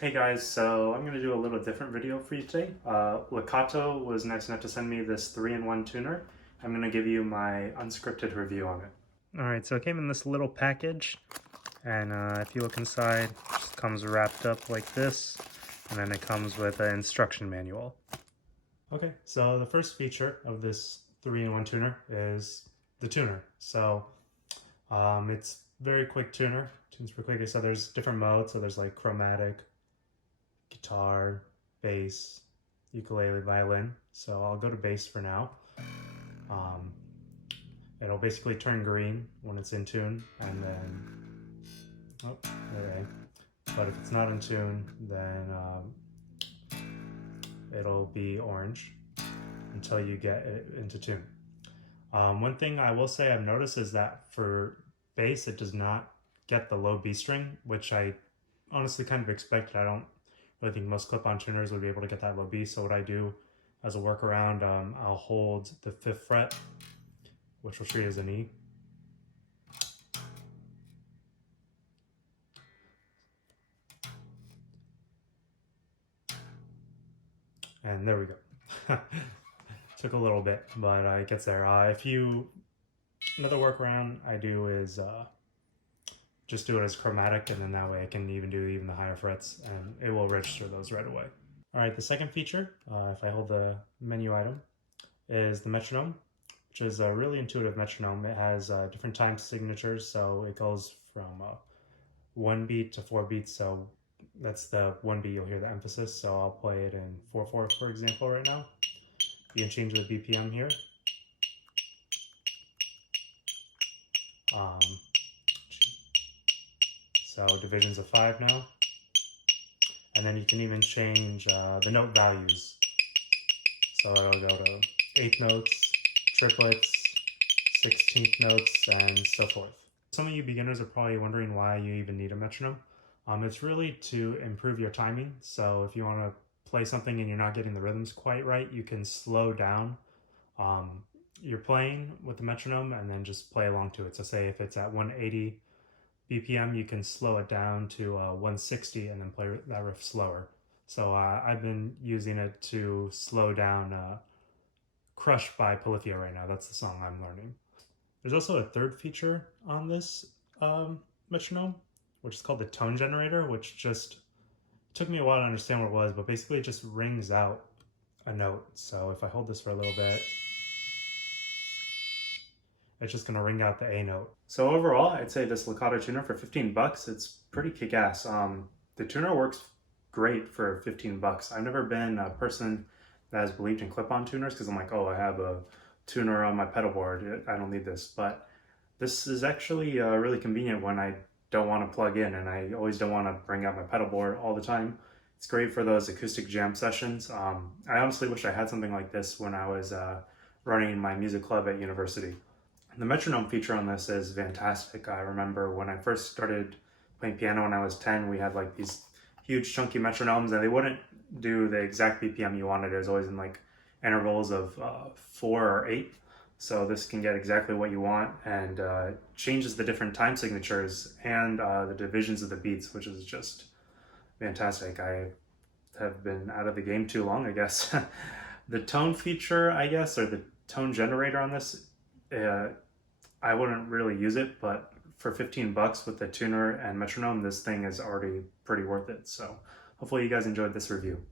Hey guys, so I'm going to do a little different video for you today. Lekato was nice enough to send me this 3-in-1 tuner. I'm going to give you my unscripted review on it. Alright, so it came in this little package, and if you look inside, it just comes wrapped up like this, and then it comes with an instruction manual. Okay, so the first feature of this 3-in-1 tuner is the tuner. So it's very quick tuner, tunes pretty quickly. So there's different modes, so there's like chromatic, guitar, bass, ukulele, violin. So I'll go to bass for now. Um, it'll basically turn green when it's in tune, and then, oh, okay. But if it's not in tune, then it'll be orange until you get it into tune. One thing I will say I've noticed is that for bass, it does not get the low B string, which I honestly kind of expected. I don't really think most clip-on tuners would be able to get that low B. So what I do as a workaround, I'll hold the 5th fret, which will treat as an E. And there we go. Took a little bit, but it gets there. Another workaround I do is just do it as chromatic, and then that way I can even do the higher frets, and it will register those right away. All right, the second feature, if I hold the menu item, is the metronome, which is a really intuitive metronome. It has different time signatures, so it goes from 1 beat to 4 beats. So that's the 1 beat, you'll hear the emphasis. So I'll play it in 4/4, for example, right now. You can change the BPM here. So divisions of 5 now. And then you can even change the note values. So it'll go to 8th notes, triplets, 16th notes, and so forth. Some of you beginners are probably wondering why you even need a metronome. It's really to improve your timing. So if you want to play something and you're not getting the rhythms quite right, you can slow down your playing with the metronome and then just play along to it. So say if it's at 180 BPM, you can slow it down to 160 and then play that riff slower. So I've been using it to slow down Crush by Polyphia right now. That's the song I'm learning. There's also a third feature on this metronome, which is called the tone generator, which just took me a while to understand what it was, but basically it just rings out a note. So if I hold this for a little bit, it's just gonna ring out the A note. So overall, I'd say this Lekato tuner for 15 bucks, it's pretty kick-ass. The tuner works great for 15 bucks. I've never been a person that has believed in clip-on tuners because I'm like, oh, I have a tuner on my pedal board, I don't need this. But this is actually really convenient when I don't want to plug in, and I always don't want to bring out my pedal board all the time. It's great for those acoustic jam sessions. I honestly wish I had something like this when I was running my music club at university. The metronome feature on this is fantastic. I remember when I first started playing piano when I was 10, we had like these huge chunky metronomes, and they wouldn't do the exact BPM you wanted. It was always in like intervals of 4 or 8. So this can get exactly what you want, and changes the different time signatures and the divisions of the beats, which is just fantastic. I have been out of the game too long, I guess. The tone feature, I guess, or the tone generator on this, I wouldn't really use it, but for 15 bucks with the tuner and metronome, this thing is already pretty worth it. So hopefully you guys enjoyed this review.